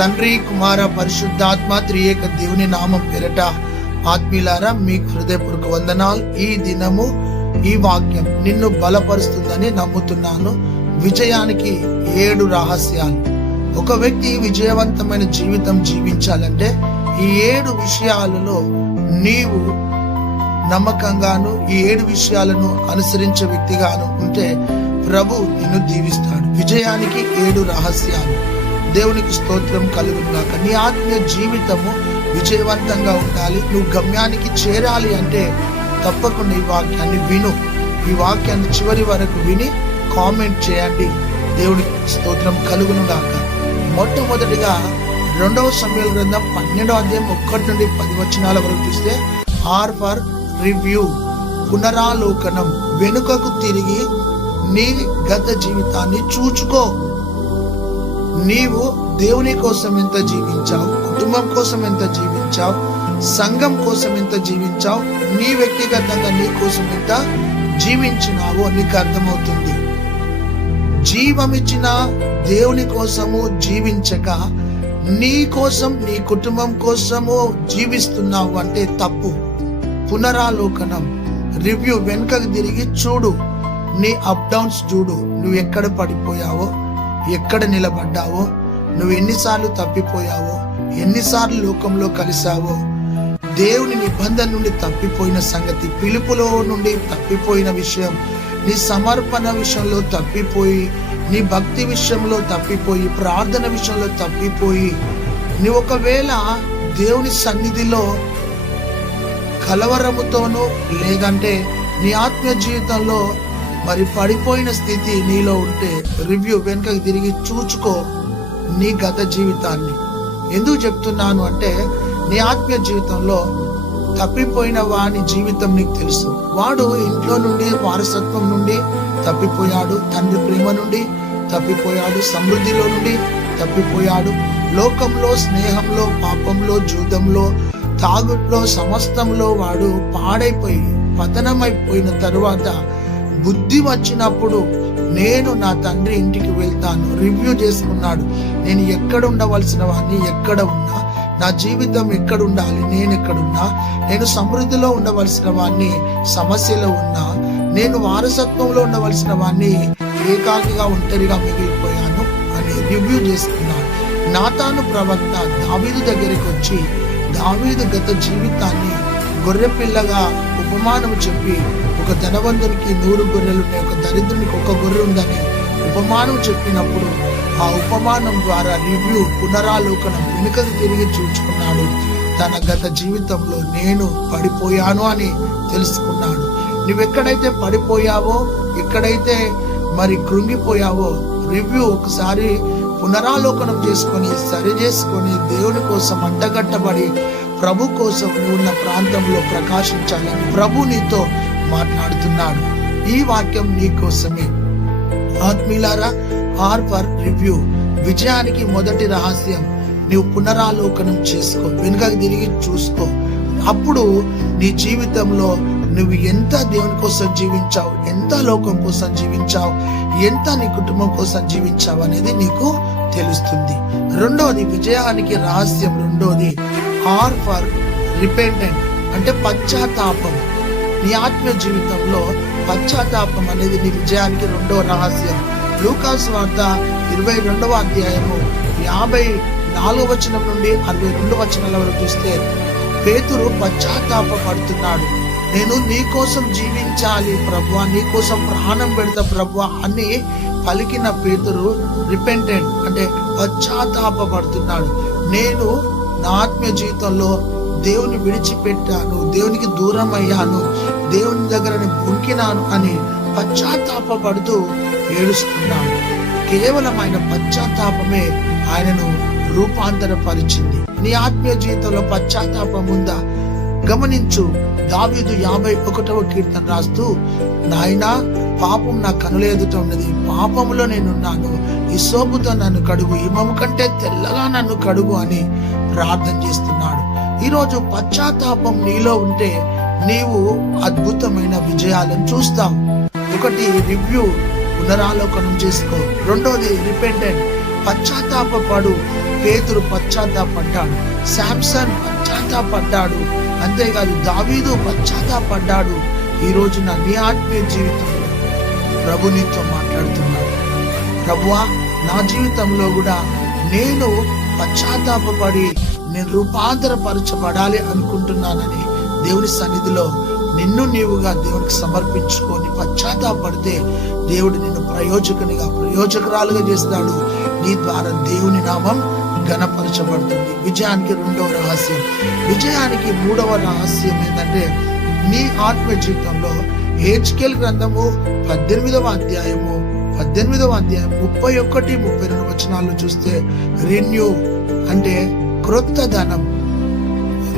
తండ్రి, కుమార, పరిశుద్ధాత్మ త్రియేక దేవుని నామం పేరట ఆత్మీయులారా మీకు హృదయపూర్వక వందనాలు. ఈ దినము ఈ వాక్యం నిన్ను బలపరుస్తుందని నమ్ముతున్నాను. విజయానికి 7 రహస్యాలు. ఒక వ్యక్తి విజయవంతమైన జీవితం జీవించాలంటే ఈ 7 విషయాలలో నీవు నమ్మకంగాను ఈ 7 విషయాలను అనుసరించే వ్యక్తిగాను ఉంటే ప్రభు నిన్ను దీవిస్తాడు. విజయానికి 7 రహస్యాలు. దేవునికి స్తోత్రం కలుగుగాక. నీ ఆత్మీయ జీవితము విజయవంతంగా ఉండాలి. నువ్వు గమ్యానికి చేరాలి అంటే తప్పకుండా ఈ వాక్యాన్ని విను. ఈ వాక్యాన్ని చివరి వరకు విని కామెంట్ చేయండి. దేవునికి స్తోత్రం కలుగునుగాక. మొట్టమొదటిగా 2వ సమూయేలు గ్రంథం 12వ అధ్యాయం 1 నుండి 10 వచనాల వరకు చూస్తే ఆర్ ఫర్ రివ్యూ, పునరాలోకనం. వెనుకకు తిరిగి నీ గత జీవితాన్ని చూచుకో. నీవు దేవుని కోసం ఎంత జీవించావు, కుటుంబం కోసం ఎంత జీవించావు, సంఘం కోసం ఎంత జీవించావు, నీ వ్యక్తిగతంగా నీ కోసం ఎంత జీవించినావో నీకు అర్థమవుతుంది. జీవమిచ్చిన దేవుని కోసము జీవించక నీ కోసం నీ కుటుంబం కోసము జీవిస్తున్నావు అంటే తప్పు. పునరాలోకనం, రివ్యూ, వెనుకకు తిరిగి చూడు. నీ అప్ డౌన్స్ చూడు. నువ్వు ఎక్కడ పడిపోయావో, ఎక్కడ నిలబడ్డావో, నువ్వు ఎన్నిసార్లు తప్పిపోయావో, ఎన్నిసార్లు లోకంలో కలిసావో, దేవుని నిబంధన నుండి తప్పిపోయిన సంగతి, పిలుపులో నుండి తప్పిపోయిన విషయం, నీ సమర్పణ విషయంలో తప్పిపోయి, నీ భక్తి విషయంలో తప్పిపోయి, ప్రార్థన విషయంలో తప్పిపోయి, నీ ఒకవేళ దేవుని సన్నిధిలో కలవరముతోనూ లేదంటే నీ ఆత్మీయ జీవితంలో మరి పడిపోయిన స్థితి నీలో ఉంటే రివ్యూ, వెనుకకి తిరిగి చూచుకో నీ గత జీవితాన్ని. ఎందుకు చెప్తున్నాను అంటే నీ ఆత్మీయ జీవితంలో తప్పిపోయిన వాని జీవితం నీకు తెలుసు. వాడు ఇంట్లో నుండి, వారసత్వం నుండి తప్పిపోయాడు, తండ్రి ప్రేమ నుండి తప్పిపోయాడు, సమృద్ధిలో నుండి తప్పిపోయాడు, లోకంలో, స్నేహంలో, పాపంలో, జూదంలో, తాగుట్లో, సమస్తంలో వాడు పాడైపోయి పతనమైపోయిన తరువాత బుద్ధి వచ్చినప్పుడు నేను నా తండ్రి ఇంటికి వెళ్తాను రివ్యూ చేసుకున్నాడు. నేను ఎక్కడ ఉండవలసిన వాడిని, ఎక్కడ ఉన్నా, నా జీవితం ఎక్కడ ఉండాలి, నేను ఎక్కడున్నా, నేను సమృద్ధిలో ఉండవలసిన వాడిని, సమస్యలో ఉన్నా, నేను వారసత్వంలో ఉండవలసిన వాడిని, ఏకాకిగా ఒంటరిగా మిగిలిపోయాను అని రివ్యూ చేసుకున్నాడు. నాతాను ప్రవక్త దావీదు దగ్గరికి వచ్చి దావీదు గత జీవితాన్ని గొర్రెపిల్లగా ఉపమానం చెప్పి, ఒక ధనవంతునికి 100 గొర్రెలు ఉన్నాయి, ఒక దరిద్రునికి 1 గొర్రె ఉందని ఉపమానం చెప్పినప్పుడు ఆ ఉపమానం ద్వారా రివ్యూ, పునరాలోకనం, వెనుకకు తిరిగి చూచుకున్నాడు. తన గత జీవితంలో నేను పడిపోయాను అని తెలుసుకున్నాడు. నువ్వెక్కడైతే పడిపోయావో, ఎక్కడైతే మరి కృంగిపోయావో రివ్యూ ఒకసారి పునరాలోకనం చేసుకొని సరి చేసుకొని దేవుని కోసం అంటగట్టబడి ప్రభు కోసం నువ్వు ఉన్న ప్రాంతంలో ప్రకాశించాలని ప్రభు నీతో మాట్లాడుతున్నాడు. ఈ వాక్యం నీ కోసమే. ఆత్మీయులారా, ఆర్ ఫర్ రివ్యూ, విజయానికి మొదటి రహస్యం నీవు పునరాలోకనం చేసుకో, వెనుకకు తిరిగి చూసుకో. అప్పుడు నీ జీవితంలో నువ్వు ఎంత దేవుని కోసం జీవించావు, ఎంత లోకం కోసం జీవించావు, ఎంత నీ కుటుంబం కోసం జీవించావు అనేది నీకు తెలుస్తుంది. రెండోది, విజయానికి రహస్యం రెండోది ఆర్ ఫర్ రిపెంటెంట్ అంటే పశ్చాత్తాపం. నీ ఆత్మీయ జీవితంలో పశ్చాత్తాపం అనేది నీ విజయానికి 2వ రహస్యం. లూకాసు వార్త 22వ అధ్యాయము 54వ వచనం నుండి 62 వచనాల వరకు చూస్తే పేతురు పశ్చాత్తాపడుతున్నాడు. నేను నీ కోసం జీవించాలి ప్రభువా, నీ కోసం ప్రాణం పెడతా ప్రభువా అని పలికిన పేతురు రిపెంటెంట్ అంటే పశ్చాత్తాపడుతున్నాడు. నేను నా ఆత్మీయ జీవితంలో దేవుని విడిచిపెట్టాను, దేవునికి దూరం అయ్యాను, దేవుని దగ్గర బుంకినాను అని పశ్చాత్తాపడుతూ ఏడుస్తున్నాడు. కేవలం ఆయన పశ్చాత్తాపమే ఆయనను రూపాంతరపరిచింది. నీ ఆత్మీయ జీవితంలో పశ్చాత్తాపం ఉందా? గమనించు. దావీదు 51వ కీర్తన రాస్తూ, నాయనా పాపం నా కనుల ఎదుట ఉన్నది, పాపములో నేనున్నాను, హిస్సోపుతో నన్ను కడుగు, హిమము కంటే తెల్లగా నన్ను కడుగు అని ప్రార్థన చేస్తున్నాడు. ఈరోజు పశ్చాత్తాపం నీలో ఉంటే నీవు అద్భుతమైన విజయాలను చూస్తావు. ఒకటి రివ్యూ, పునరాలోకనం చేసుకో. రెండోది రిపెంటెంట్, పశ్చాత్తాపడు. పేతురు పశ్చాత్తాపడ్డాడు, శాంసన్ పశ్చాత్తాపడ్డాడు, అంతేకాదు దావీదు పశ్చాత్తాపడ్డాడు. ఈ రోజున నీ ఆత్మీయ జీవితంలో ప్రభు నీతో మాట్లాడుతున్నాడు. ప్రభువా, నా జీవితంలో కూడా నేను పశ్చాత్తాపడి నేను రూపాంతరపరచబడాలి అనుకుంటున్నానని దేవుని సన్నిధిలో నిన్ను నీవుగా దేవునికి సమర్పించుకొని పశ్చాత్తాపడితే దేవుడు నిన్ను ప్రయోజకురాలుగా చేస్తాడు. నీ ద్వారా దేవుని నామం ఘనపరచబడుతుంది. విజయానికి రెండవ రహస్యం. విజయానికి మూడవ రహస్యం ఏంటంటే నీ ఆత్మ జీవితంలో హెజ్కేలు గ్రంథము 18వ అధ్యాయము 31, 32 వచనాల్లో చూస్తే రెన్యూ అంటే క్రొత్త ధనం,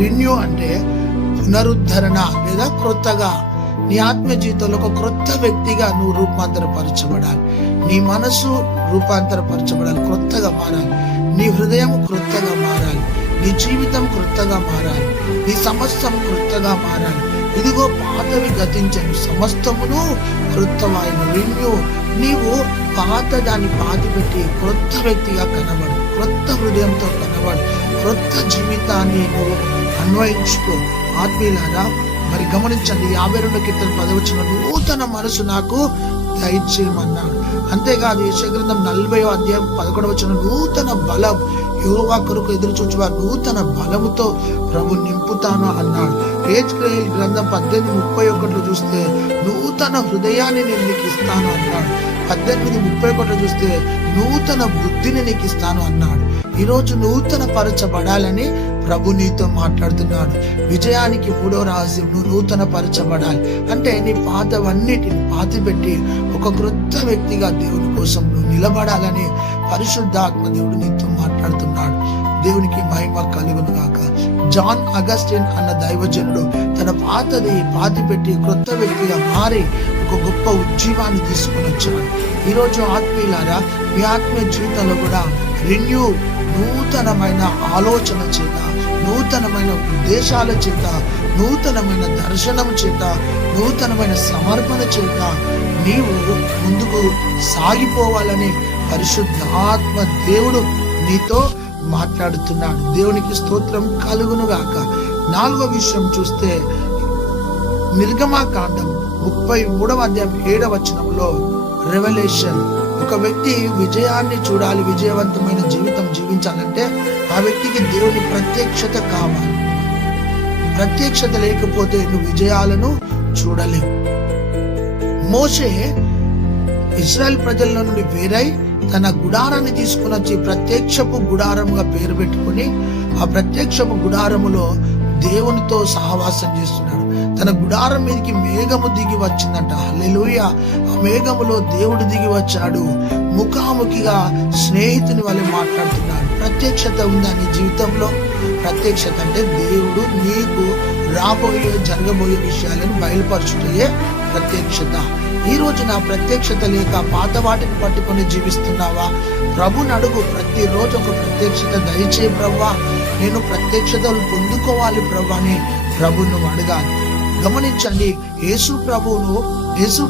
రెన్యూ అంటే పునరుద్ధరణ లేదా క్రొత్తగా. నీ ఆత్మ జీవితంలో ఒక క్రొత్త వ్యక్తిగా నువ్వు రూపాంతరపరచబడాలి. నీ మనసు రూపాంతరపరచబడాలి, క్రొత్తగా మారాలి. నీ హృదయం క్రొత్తగా మారాలి, నీ జీవితం క్రొత్తగా మారాలి, నీ సమస్తం క్రొత్తగా మారాలి. ఇదిగో పాతవి గతించను, సమస్తమును క్రొత్తవాయను. రెన్యూ. నీవు పాత దాన్ని పాతిపెట్టి క్రొత్త వ్యక్తిగా కనబడు, క్రొత్త హృదయంతో కనబడు, క్రొత్త జీవితాన్ని నువ్వు అన్వయించుకో. ఆత్మీయులారా, మరి గమనించండి, 52 కీర్తన 10 వచనం, నూతన మనసు నాకు దయచేయమన్నాడు. అంతేకాదు యెషయా గ్రంథం 40వ అధ్యాయం 11వ వచనం, నూతన బలం, యెహోవా కొరకు ఎదురు చూచువారు నూతన బలముతో ప్రభు నింపుతాను అన్నాడు. హెజ్కేలు గ్రంథం 18:31 చూస్తే నూతన హృదయాన్ని నేను నీకు ఇస్తాను అన్నాడు. 18:31 చూస్తే నూతన బుద్ధిని నీకు ఇస్తాను అన్నాడు. ఈరోజు నూతన పరచబడాలని ప్రభు నీతో మాట్లాడుతున్నాడు. విజయానికి మూడో రహస్యం, నువ్వు నూతన పరచబడాలి అంటే నీ పాతవన్నిటిని పాతిపెట్టి ఒక క్రొత్త వ్యక్తిగా దేవుని కోసం నువ్వు నిలబడాలని పరిశుద్ధాత్మ దేవుడు నీతో మాట్లాడుతున్నాడు. దేవునికి మహిమ కలుగును గాక. జాన్ అగస్టిన్ అన్న దైవజనుడు తన పాతది పాతిపెట్టి క్రొత్త వ్యక్తిగా మారి ఒక గొప్ప ఉజ్జీవాన్ని తీసుకుని వచ్చాడు. ఈరోజు ఆత్మీయులారా, మీ ఆత్మీయ జీవితంలో కూడా రెన్యూ, నూతనమైన ఆలోచన చేత, నూతనమైన ఉద్దేశాల చేత, నూతనమైన దర్శనం చేత, నూతనమైన సమర్పణ చేత నీవు ముందుకు సాగిపోవాలని పరిశుద్ధాత్మ దేవుడు నీతో మాట్లాడుతున్నాడు. దేవునికి స్తోత్రం కలుగును గాక. 4వ విషయం చూస్తే నిర్గమకాండం 33వ అధ్యాయం 7వ వచనంలో రెవల్యూషన్. ఒక వ్యక్తి విజయాన్ని చూడాలి, విజయవంతమైన జీవితం జీవించాలంటే ఆ వ్యక్తికి దేవుని ప్రత్యక్షత కావాలి. ప్రత్యక్షత లేకపోతే నువ్వు విజయాలను చూడలేవు. మోషే ఇశ్రాయేల్ ప్రజల నుండి వేరై తన గుడారాన్ని తీసుకుని వచ్చి ప్రత్యక్షపు గుడారముగా పేరు పెట్టుకుని ఆ ప్రత్యక్షపు గుడారములో దేవునితో సహవాసం చేస్తున్నాడు. తన గుడారం మీదకి మేఘము దిగి వచ్చిందంట. హల్లెలూయా. ఆ మేఘములో దేవుడు దిగి వచ్చాడు. ముఖాముఖిగా స్నేహితుని వలె మాట్లాడుతున్నాడు. ప్రత్యక్షత ఉందా నీ జీవితంలో? ప్రత్యక్షత అంటే దేవుడు నీకు రాబోయే జరగబోయే విషయాలను బయలుపరచుటయే ప్రత్యక్షత. ఈ రోజు నా ప్రత్యక్షత లేక పాత వాటిని పట్టుకొని జీవిస్తున్నావా? ప్రభుని అడుగు. ప్రతిరోజు ఒక ప్రత్యక్షత దయచే ప్రభువా, నేను ప్రత్యక్షతలు పొందుకోవాలి ప్రభు అని ప్రభును అడగాలి. గమనించండి, యేసు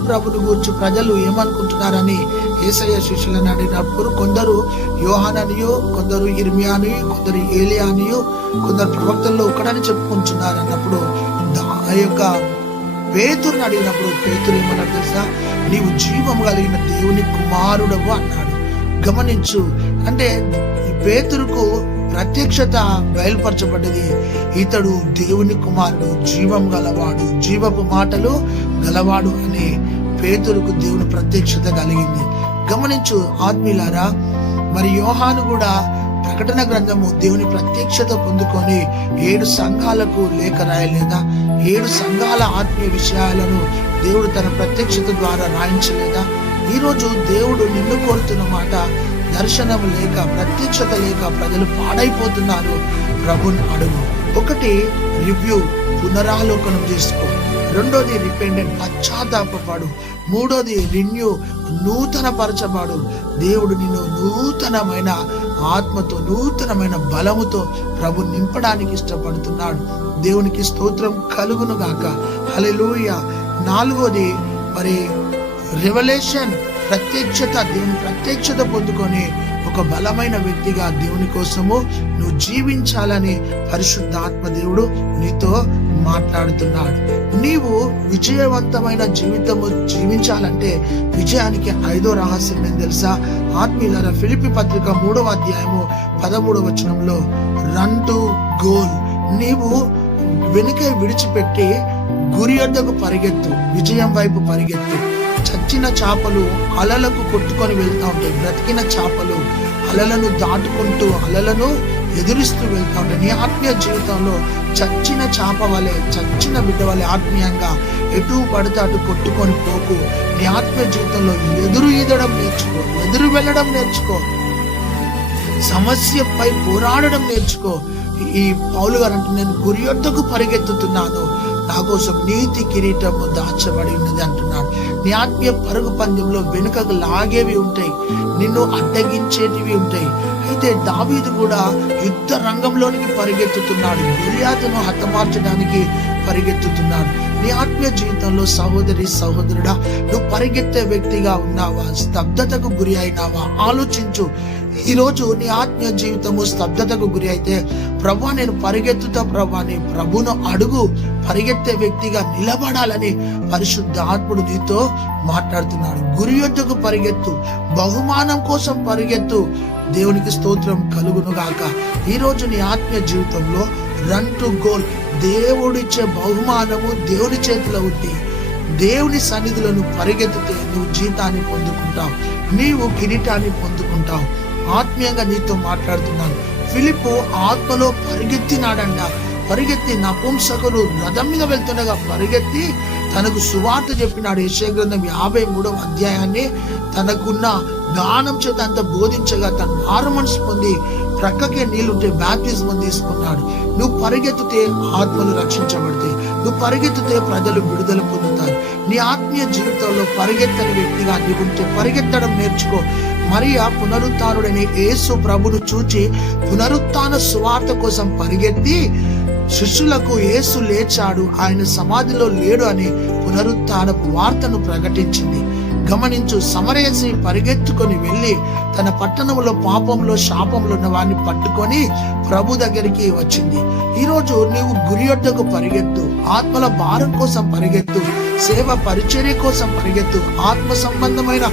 ప్రభుని గురించి ప్రజలు ఏమనుకుంటున్నారని యేసయ్య శిష్యులను అడిగినప్పుడు కొందరు యోహాననియు, కొందరు ఇర్మియాని, కొందరు ఏలియానియు, కొందరు ప్రవక్తల్లో ఒకడని చెప్పుకుంటున్నారు అన్నప్పుడు ఆ యొక్క పేతురుని అడిగినప్పుడు పేతురు ఏమన్నాడు తెలుసా? నీవు జీవము కలిగిన దేవుని కుమారుడవు అన్నాడు. గమనించు, అంటే ఈ పేతురుకు ప్రత్యక్షత బయలుపరచబడ్డది. ఇతడు దేవుని కుమారుడు, జీవం గలవాడు, జీవపు మాటలు గలవాడు అనే పేతురుకు దేవుని ప్రత్యక్షత కలిగింది. గమనించు ఆత్మీయులారా, మరి యోహాను కూడా ప్రకటన గ్రంథము దేవుని ప్రత్యక్షత పొందుకొని 7 సంఘాలకు లేఖ రాయలేదా? 7 సంఘాల ఆత్మీయ విషయాలను దేవుడు తన ప్రత్యక్షత ద్వారా రాయించలేదా? ఈరోజు దేవుడు నిన్ను కోరుతున్న మాట, దర్శనం లేక ప్రత్యక్షత లేక ప్రజలు పాడైపోతున్నారు. ప్రభుని అడుగు. 1 రివ్యూ, పునరాలోకనం చేసుకో. 2ది రిపెండెంట్, పశ్చాత్తాపడు. 3ది రెన్యూ, నూతన పరచబడు. దేవుడు నిన్ను నూతనమైన ఆత్మతో, నూతనమైన బలముతో ప్రభు నింపడానికి ఇష్టపడుతున్నాడు. దేవునికి స్తోత్రం కలుగును గాక. హల్లెలూయా. 4ది మరి రెవల్యూషన్, ప్రత్యక్షత. దేవుని ప్రత్యక్షత పొందుకొని ఒక బలమైన వ్యక్తిగా దేవుని కోసము నువ్వు జీవించాలని పరిశుద్ధాత్మ దేవుడు నీతో మాట్లాడుతున్నాడు. నీవు విజయవంతమైన జీవితము జీవించాలంటే విజయానికి 5వ రహస్యం ఏం తెలుసా? ఆత్మీయులారా, ఫిలిప్పీ పత్రిక 3వ అధ్యాయము 13వ వచనంలో రన్ టు గోల్. నీవు వెనుక విడిచిపెట్టి గురి వద్దకు పరిగెత్తు, విజయం వైపు పరిగెత్తు. చచ్చిన చేపలు అలలకు కొట్టుకొని వెళ్తా ఉంటాయి. బ్రతికిన చేపలు అలలను దాటుకుంటూ అలలను ఎదురిస్తూ వెళ్తా ఉంటాయి. నీ ఆత్మీయ జీవితంలో చచ్చిన చేప వలె, చచ్చిన బిడ్డ వలె ఆత్మీయంగా ఎటు పడితే అటు కొట్టుకొని పోకు. నీ ఆత్మీయ జీవితంలో ఎదురు ఈదడం నేర్చుకో, ఎదురు వెళ్ళడం నేర్చుకో, సమస్యపై పోరాడడం నేర్చుకో. ఈ పౌలు గారు అంటే, నేను గురి వద్దకు పరిగెత్తుతున్నాను, నా కోసం నీతి కిరీటము దాచబడి ఉన్నది అంటున్నాడు. నీ ఆత్మీయ పరుగు పందెంలో వెనుకకు లాగేవి ఉంటాయి, నిన్ను అడ్డగించేటివి ఉంటాయి. అయితే దావీదు కూడా యుద్ధ రంగంలోనికి పరిగెత్తుతున్నాడు, గొలియాతును హతమార్చడానికి పరిగెత్తుతున్నాడు. నీ ఆత్మీయ జీవితంలో సహోదరి సహోదరుడా, నువ్వు పరిగెత్తే వ్యక్తిగా ఉన్నావా? స్తబ్దతకు గురి అయినావా? ఆలోచించు. ఈరోజు నీ ఆత్మీయ జీవితము స్తబ్దతకు గురి అయితే, ప్రభువా నేను పరిగెత్తుతా ప్రభువా అని ప్రభువును అడుగు. పరిగెత్తే వ్యక్తిగా నిలబడాలని పరిశుద్ధాత్ముడు నీతో మాట్లాడుతున్నాడు. గురి యొద్దకు పరిగెత్తు, బహుమానం కోసం పరిగెత్తు. దేవునికి స్తోత్రం కలుగును గాక. ఈరోజు నీ ఆత్మీయ జీవితంలో రన్ టు గోల్. దేవుడిచ్చే బహుమానము దేవుని చేతిలో ఉంది. దేవుని సన్నిధిలో నువ్వు పరిగెత్తితే నువ్వు జీతాన్ని పొందుకుంటావు, నీవు కిరీటాన్ని పొందుకుంటావు. ఆత్మీయంగా నీతో మాట్లాడుతున్నాను. ఫిలిప్పు ఆత్మలో పరిగెత్తినాడంట. పరిగెత్తి నపుంసకులు రథం మీద వెళ్తుండగా పరిగెత్తి తనకు సువార్త చెప్పినాడు. యెషయా గ్రంథం 53వ అధ్యాయాన్ని తనకున్న జ్ఞానం చేత అంత బోధించగా తను మారు మనసు పొంది ప్రక్కకే నీళ్లుంటే బాప్తిజం తీసుకున్నాడు. నువ్వు పరిగెత్తితే ఆత్మలు రక్షించబడతాయి, నువ్వు పరిగెత్తితే ప్రజలు విడుదల పొందుతారు. నీ ఆత్మీయ జీవితంలో పరిగెత్తని వ్యక్తిగా నీవుంటే పరిగెత్తడం నేర్చుకో. మరియా పునరుత్థానుడైన యేసు ప్రభును చూచి పునరుత్థాన సువార్త కోసం పరిగెత్తి శిష్యులకు యేసు లేచాడు, ఆయన సమాధిలో లేడు అని పునరుత్థానపు వార్తను ప్రకటించింది. గమనించు, సమరయసి పరిగెత్తుకొని వెళ్ళి తన పట్టణంలో పాపంలో శాపంలో ఉన్న వారిని పట్టుకొని ప్రభు దగ్గరికి వచ్చింది. ఈరోజు నీవు గురి యొద్దకు పరిగెత్తు, ఆత్మల భారం కోసం పరిగెత్తు, సేవ పరిచర్య కోసం పరిగెత్తు, ఆత్మ సంబంధమైన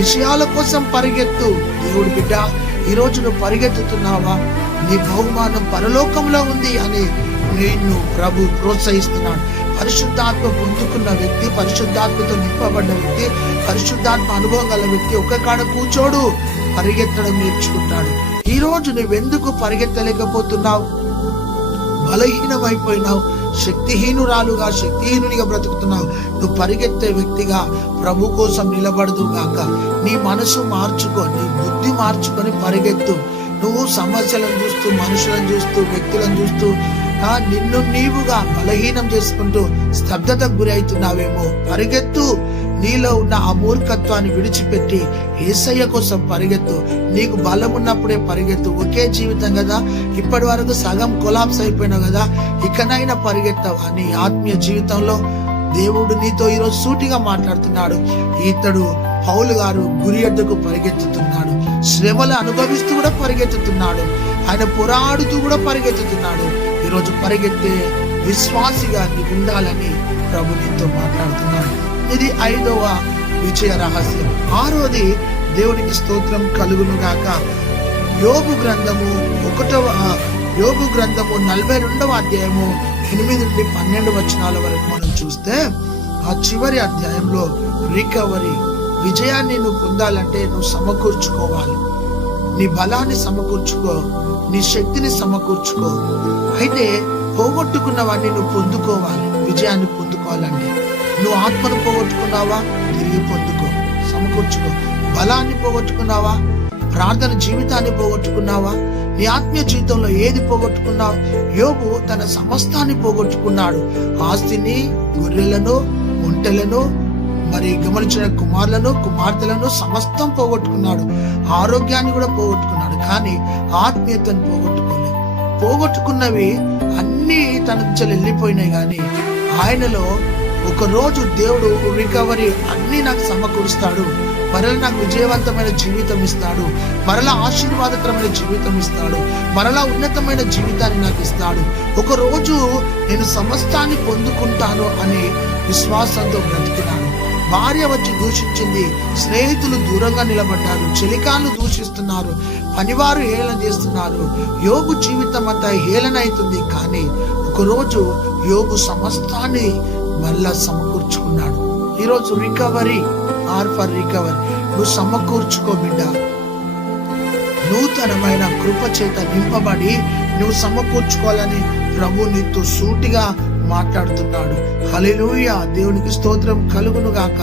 విషయాల కోసం పరిగెత్తు. దేవుడి బిడ్డ, ఈరోజు నువ్వు పరిగెత్తుతున్నావా? నీ బహుమానం పరలోకంలో ఉంది అని నిన్ను ప్రభు ప్రోత్సహిస్తున్నాడు. పరిశుద్ధాత్మ పొందుకున్న వ్యక్తి, పరిశుద్ధాత్మతో నింపబడ్డ వ్యక్తి, పరిశుద్ధాత్మ అనుభవం గల వ్యక్తి ఒక్క కాడ కూర్చోడు, పరిగెత్తడం నేర్చుకుంటాడు. ఈ రోజు నువ్వెందుకు పరిగెత్తలేకపోతున్నావు? బలహీనమైపోయినావు, శక్తిహీనురాలుగా శక్తిహీనునిగా బ్రతుకుతున్నావు. నువ్వు పరిగెత్తే వ్యక్తిగా ప్రభు కోసం నిలబడదు గాక. నీ మనసు మార్చుకో, నీ బుద్ధి మార్చుకొని పరిగెత్తు. నువ్వు సమస్యలను చూస్తూ, మనుషులను చూస్తూ, వ్యక్తులను చూస్తూ నిన్ను నీవుగా బలహీనం చేసుకుంటూ స్తబ్దతకు గురి అవుతున్నావేమో. పరిగెత్తు. నీలో ఉన్న ఆ మూర్ఖత్వాన్ని విడిచిపెట్టి యేసయ్య కోసం పరిగెత్తు. నీకు బలం ఉన్నప్పుడే పరిగెత్తు. ఒకే జీవితం కదా, ఇప్పటి వరకు సగం కొలాప్స్ అయిపోయినావు కదా, ఇకనైనా పరిగెత్తవా? నీ ఆత్మీయ జీవితంలో దేవుడు నీతో ఈరోజు సూటిగా మాట్లాడుతున్నాడు. ఇతడు పౌలు గారు గురి యొద్దకు పరిగెత్తుతున్నాడు, శ్రమలు అనుభవిస్తూ కూడా పరిగెత్తుతున్నాడు, ఆయన పోరాడుతూ కూడా పరిగెత్తుతున్నాడు. ఈరోజు పరిగెత్తే విశ్వాసిగా నీకు ఉండాలని ప్రభు నీతో మాట్లాడుతున్నాడు. ఇది 5వ విజయ రహస్యం. 6వది దేవునికి స్తోత్రం కలుగును గాక. యోబు గ్రంథము 42వ అధ్యాయము 8 నుండి 12 వచనాల వరకు మనం చూస్తే, ఆ చివరి అధ్యాయంలో రికవరీ, విజయాన్ని నువ్వు పొందాలంటే నువ్వు సమకూర్చుకోవాలి. నీ బలాన్ని సమకూర్చుకో, నీ శక్తిని సమకూర్చుకో. అయితే పోగొట్టుకున్నవాడిని నువ్వు పొందుకోవాలి. విజయాన్ని పొందుకోవాలంటే నువ్వు ఆత్మను పోగొట్టుకున్నావా? తిరిగి పొందుకో, సమకూర్చుకో. బలాన్ని పోగొట్టుకున్నావా? ప్రార్థన జీవితాన్ని పోగొట్టుకున్నావా? నీ ఆత్మీయ జీవితంలో ఏది పోగొట్టుకున్నావు? యోబు తన సమస్తాన్ని పోగొట్టుకున్నాడు. ఆస్తిని, గొర్రెలను, ఒంటెలను, మరి గమనించిన కుమారులను, కుమార్తెలను సమస్తం పోగొట్టుకున్నాడు. ఆరోగ్యాన్ని కూడా పోగొట్టుకున్నాడు, కానీ ఆత్మీయతను పోగొట్టుకోలేదు. పోగొట్టుకున్నవి అన్నీ తన నుంచి వెళ్ళిపోయినాయి, కానీ ఆయనలో ఒక రోజు దేవుడు రికవరీ అన్ని నాకు సమకూరుస్తాడు, మరలా నాకు విజయవంతమైన జీవితం ఇస్తాడు, మరలా ఆశీర్వాదకరమైన జీవితం ఇస్తాడు, మరలా ఉన్నతమైన జీవితాన్ని నాకు ఇస్తాడు, ఒక రోజు నేను సమస్తాన్ని పొందుకుంటాను అనే విశ్వాసంతో బ్రతికినాను. భార్య వచ్చి దూషించింది, స్నేహితులు దూరంగా నిలబడ్డారు, చెలికాళ్ళు దూషిస్తున్నారు, పనివారు హేళన చేస్తున్నారు. యోబు జీవితం అంతా హేళన అవుతుంది. కానీ ఒకరోజు యోబు సమస్తాన్ని మళ్ళా సమకూర్చుకున్నాడు. ఈరోజు రికవరీ ఫర్ రికవరీ. నువ్వు సమకూర్చుకో బిడ్డ. నూతనమైన కృప చేత నింపబడి నువ్వు సమకూర్చుకోవాలని ప్రభు నీతో సూటిగా మాట్లాడుతున్నాడు. హల్లెలూయా, దేవునికి స్తోత్రం కలుగును గాక.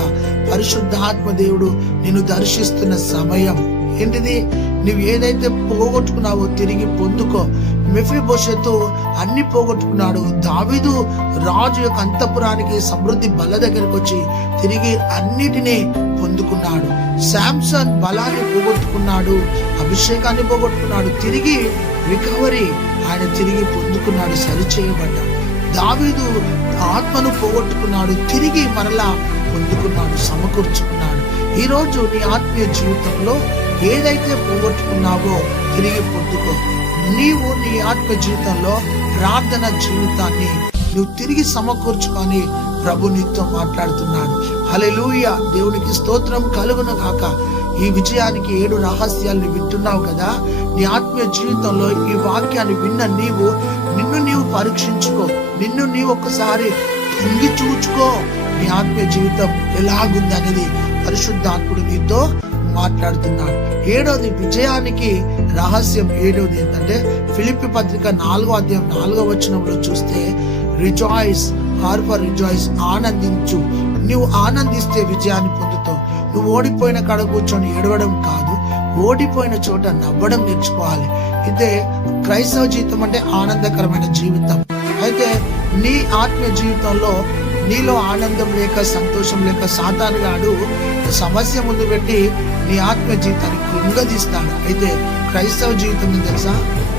పరిశుద్ధాత్మ దేవుడు నిన్ను దర్శిస్తున్న సమయం ఏంటిది? నువ్వు ఏదైతే పోగొట్టుకున్నావో తిరిగి పొందుకో. మెఫీబోషెతు అన్ని పోగొట్టుకున్నాడు. దావీదు రాజు యొక్క అంతఃపురానికి సమృద్ధి బల్ల దగ్గరకు వచ్చి తిరిగి అన్నిటినీ పొందుకున్నాడు. శాంసన్ బలాన్ని పోగొట్టుకున్నాడు, అభిషేకాన్ని పోగొట్టుకున్నాడు, తిరిగి రికవరీ ఆయన తిరిగి పొందుకున్నాడు, సరిచేయబడ్డాడు. దావీదు ఆత్మను పోగొట్టుకున్నాడు, తిరిగి మరలా పొందుకున్నాడు, సమకూర్చుకున్నాడు. ఈరోజు నీ ఆత్మీయ జీవితంలో ఏదైతే పోగొట్టుకున్నావో తిరిగి పొందుకో. నీవు నీ ఆత్మ జీవితంలో ప్రార్థన జీవితాన్ని నువ్వు తిరిగి సమకూర్చుకొని ప్రభు నీతో మాట్లాడుతున్నాడు. హల్లెలూయా, దేవునికి స్తోత్రం కలుగును గాక. ఈ విజయానికి 7 రహస్యాలను వింటున్నావు కదా. నీ ఆత్మీయ జీవితంలో ఈ వాక్యాన్ని విన్న నీవు నిన్ను నీవు పరీక్షించుకో, నిన్ను నీవు ఒక్కసారి తొంగి చూచుకో. నీ ఆత్మీయ జీవితం ఎలాగుంది అనేది పరిశుద్ధాత్ముడు నీతో మాట్లాడుతున్నాడు. 7వది విజయానికి రహస్యం 7వది ఏంటంటే ఫిలిప్పీ పత్రిక 4వ అధ్యాయం 4వ వచనంలో చూస్తే రిజాయిస్ ఫర్ రిజాయిస్, ఆనందించు. నువ్వు ఆనందిస్తే విజయాన్ని పొందుతావు. నువ్వు ఓడిపోయిన కాడ కూర్చొని ఏడవడం కాదు, ఓడిపోయిన చోట నవ్వడం నేర్చుకోవాలి. ఇదే క్రైస్తవ జీవితం అంటే ఆనందకరమైన జీవితం. అయితే నీ ఆత్మీయ జీవితంలో నీలో ఆనందం లేక సంతోషం లేక సాతాను గాడు సమస్య ముందు పెట్టి నీ ఆత్మీయ జీవితాన్ని కృంగదీస్తాడు. అయితే క్రైస్తవ జీవితం తెలుసా?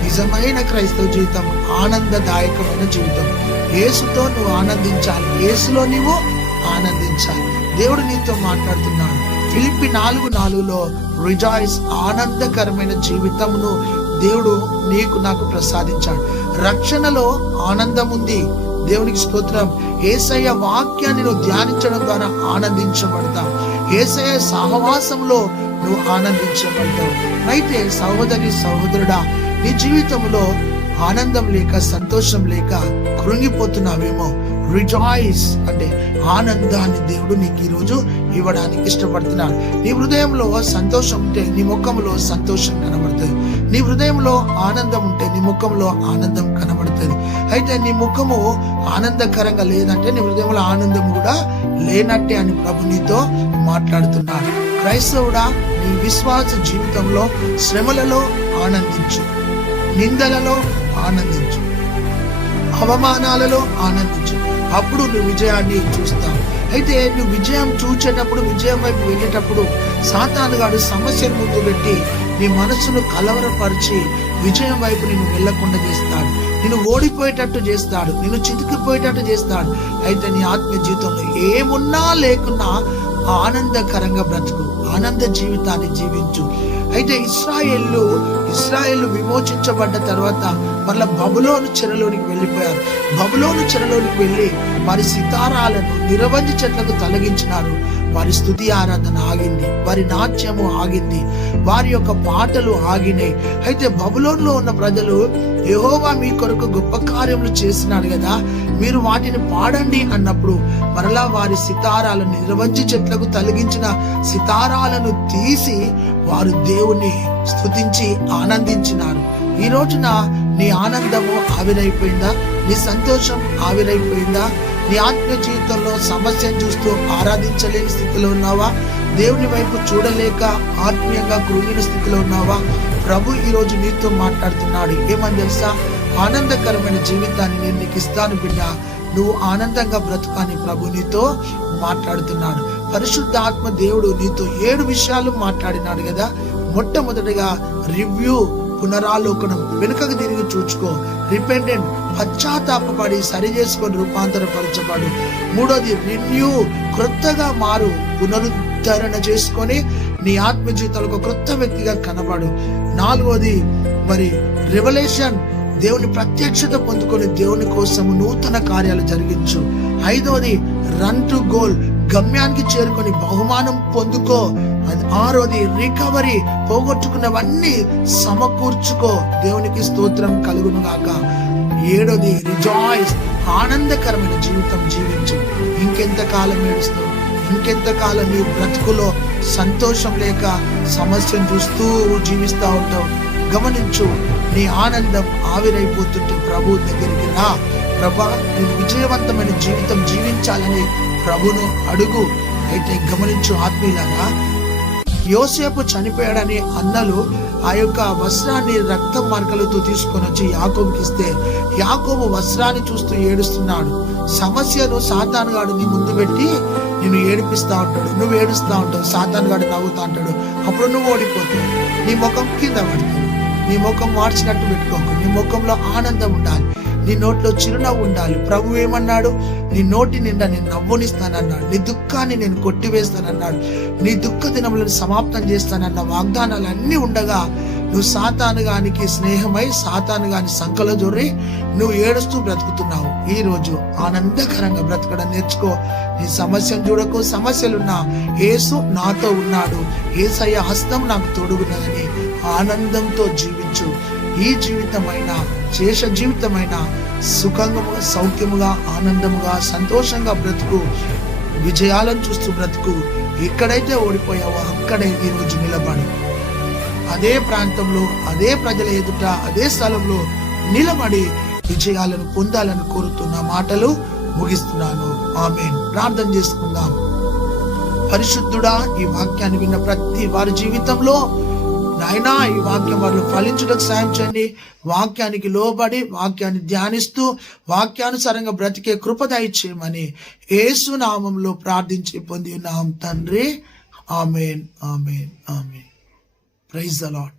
నిజమైన క్రైస్తవ జీవితం ఆనందదాయకమైన జీవితం. యేసుతో నువ్వు ఆనందించాలి, యేసులో నీవు ఆనందించాలి. దేవుడు నీతో మాట్లాడుతున్నాడు. ఫిలిప్పీ 4:4లో రిజాయిస్, ఆనందకరమైన జీవితమును దేవుడు నీకు నాకు ప్రసాదించాడు. రక్షణలో ఆనందం ఉంది. దేవునికి స్తోత్రం. యేసయ్య వాక్యాన్ని నువ్వు ధ్యానించడం ద్వారా ఆనందించబడతావు. యేసయ్య సహవాసంలో నువ్వు ఆనందించబడతావు. అయితే సహోదరి సహోదరుడా, నీ జీవితంలో ఆనందం లేక సంతోషం లేక కృంగిపోతున్నావేమో. రిజాయిస్ అంటే ఆనందాన్ని దేవుడు నీకు ఈరోజు ఇవ్వడానికి ఇష్టపడుతున్నాడు. నీ హృదయంలో సంతోషం ఉంటే నీ ముఖంలో సంతోషం కనబడుతుంది. నీ హృదయంలో ఆనందం ఉంటే నీ ముఖంలో ఆనందం కనబడుతుంది. అయితే నీ ముఖము ఆనందకరంగా లేదంటే నీ హృదయంలో ఆనందం కూడా లేనట్టే అని ప్రభు నీతో మాట్లాడుతున్నాడు. క్రైస్తవుడా, నీ విశ్వాస జీవితంలో శ్రమలలో ఆనందించు, నిందలలో ఆనందించు, అవమానాలలో ఆనందించు. అప్పుడు నువ్వు విజయాన్ని చూస్తావు. అయితే నువ్వు విజయం చూచేటప్పుడు, విజయం వైపు వెళ్ళేటప్పుడు సాతానుగాడు సమస్యను ముందు పెట్టి నీ మనసును కలవరపరిచి విజయం వైపు నిన్ను వెళ్లకుండా చేస్తాడు, నిన్ను ఓడిపోయేటట్టు చేస్తాడు, నిన్ను చితికిపోయేటట్టు చేస్తాడు. అయితే నీ ఆత్మీయ జీవితంలో ఏమున్నా లేకున్నా ఆనందకరంగా బ్రతుకు, ఆనంద జీవితాన్ని జీవించు. అయితే ఇశ్రాయేలు విమోచించబడ్డ తర్వాత మళ్ళా బబులోను చెరలోనికి వెళ్ళిపోయారు. బబులోను చెరలోనికి వెళ్ళి వారి సితారాలను నిరవంజి చెట్లకు తొలగించినారు. వారి స్తుతి ఆరాధన ఆగింది, వారి నాట్యము ఆగింది, వారి యొక్క పాటలు ఆగినాయి. అయితే బబులోనులో ఉన్న ప్రజలు యెహోవా మీ కొరకు గొప్ప కార్యములు చేసినాడు కదా, మీరు వాటిని పాడండి అన్నప్పుడు మరలా వారి సితారాలను నిరవంజి చెట్లకు తొలగించిన సితారాలను తీసి వారు దేవుణ్ణి స్తుతించి ఆనందించినారు. ఈ రోజున నీ ఆనందము ఆవిరైపోయిందా? నీ సంతోషం ఆవిరైపోయిందా? నీ ఆత్మీయ జీవితంలో సమస్యను చూస్తూ ఆరాధించలేని స్థితిలో ఉన్నావా? దేవుని వైపు చూడలేక ఆత్మీయంగా కృంగిన స్థితిలో ఉన్నావా? ప్రభు ఈ రోజు నీతో మాట్లాడుతున్నాడు. ఏమని తెలుసా? ఆనందకరమైన జీవితాన్ని నేను నీకు ఇస్తాను బిడ్డ, నువ్వు ఆనందంగా బ్రతుకాని ప్రభు నీతో మాట్లాడుతున్నాడు. పరిశుద్ధాత్మ దేవుడు నీతో 7 విషయాలు మాట్లాడినాడు కదా. మొట్టమొదటిగా రివ్యూ, పునరాలోకనం, వెనుకకు తిరిగి చూచుకో. రిపెండెంట్, పశ్చాత్తాపడి సరి చేసుకొని రూపాంతరపరచబడు. 3వది రిన్యూ, క్రొత్తగా మారు, పునరుద్ధరించబడు. నిర్ధారణ చేసుకొని నీ ఆత్మ జీవితంలో ఒక క్రొత్త వ్యక్తిగా కనబడు. 4వది మరి రెవల్యూషన్, దేవుని ప్రత్యక్షత పొందుకొని దేవుని కోసం నూతన కార్యాలు జరిగించు. 5వది రన్ టు గోల్, గమ్యానికి చేరుకొని బహుమానం పొందుకో. 6వది రికవరీ, పోగొట్టుకున్నవన్నీ సమకూర్చుకో. దేవునికి స్తోత్రం కలుగును గాక. 7వది రిజాయిస్, ఆనందకరమైన జీవితం జీవించు. ఇంకెంతకాలం ఏడుస్తావు? ఇంకెంతకాలం నీ బ్రతుకులో సంతోషం లేక సమస్యను చూస్తూ జీవిస్తూ ఉంటావు? గమనించు, నీ ఆనందం ఆవిరైపోతుంటే ప్రభు దగ్గరికి రా. ప్రభా, నేను విజయవంతమైన జీవితం జీవించాలని ప్రభును అడుగు. అయితే గమనించు ఆత్మీయులారా, యోసేపు చనిపోయాడని అన్నలు ఆ యొక్క వస్త్రాన్ని రక్తం మార్కలతో తీసుకొని వచ్చి యాకోబుకి ఇస్తే యాకోబు వస్త్రాన్ని చూస్తూ ఏడుస్తున్నాడు. సమస్యను సాతానుగాడు నీ ముందు పెట్టి నిన్ను ఏడిపిస్తా ఉంటాడు, నువ్వు ఏడుస్తా ఉంటావు, సాతానుగాడు నవ్వుతా ఉంటాడు. అప్పుడు నువ్వు ఓడిపోతావు, నీ ముఖం కింద పడుతుంది. నీ ముఖం మార్చినట్టు పెట్టుకోకు. నీ ముఖంలో ఆనందం ఉండాలి, నీ నోట్లో చిరునవ్వు ఉండాలి. ప్రభు ఏమన్నాడు? నీ నోటి నిండా నేను నవ్వునిస్తానన్నాడు, నీ దుఃఖాన్ని నేను కొట్టివేస్తానన్నాడు, నీ దుఃఖ దినములను సమాప్తం చేస్తానన్న వాగ్దానాలు అన్నీ ఉండగా నువ్వు సాతానుగానికి స్నేహమై సాతానుగాని సంకలో జొర్రి నువ్వు ఏడుస్తూ బ్రతుకుతున్నావు. ఈ రోజు ఆనందకరంగా బ్రతకడం నేర్చుకో. నీ సమస్యను చూడకు. సమస్యలున్నా యేసు నాతో ఉన్నాడు, యేసయ్య హస్తం నాకు తోడుగున్నదని ఆనందంతో జీవించు. ఈ జీవితమైన శేష జీవితమైన సుఖంగా, సౌఖ్యముగా, ఆనందముగా, సంతోషంగా బ్రతుకు. విజయాలను చూస్తూ బ్రతుకు. ఎక్కడైతే ఓడిపోయావో అక్కడే ఈ రోజు నిలబడు. అదే ప్రాంతంలో, అదే ప్రజల ఎదుట, అదే స్థలంలో నిలబడి విజయాలను పొందాలని కోరుతున్న మాటలు ముగిస్తున్నాను. ఆమేన్. ప్రార్థన చేసుకుందాం. పరిశుద్ధుడా, ఈ వాక్యాన్ని విన్న ప్రతి వారి జీవితంలో నాయనా ఈ వాక్యం వాళ్ళు ఫలించుటకు సాయం చేయండి. వాక్యానికి లోబడి వాక్యాన్ని ధ్యానిస్తూ వాక్యానుసారంగా బ్రతికే కృప దయచేయమని యేసు నామములో ప్రార్థించి పొంది ఉన్నాం తండ్రి. ఆమేన్, ఆమేన్, ఆమేన్. Praise the lord.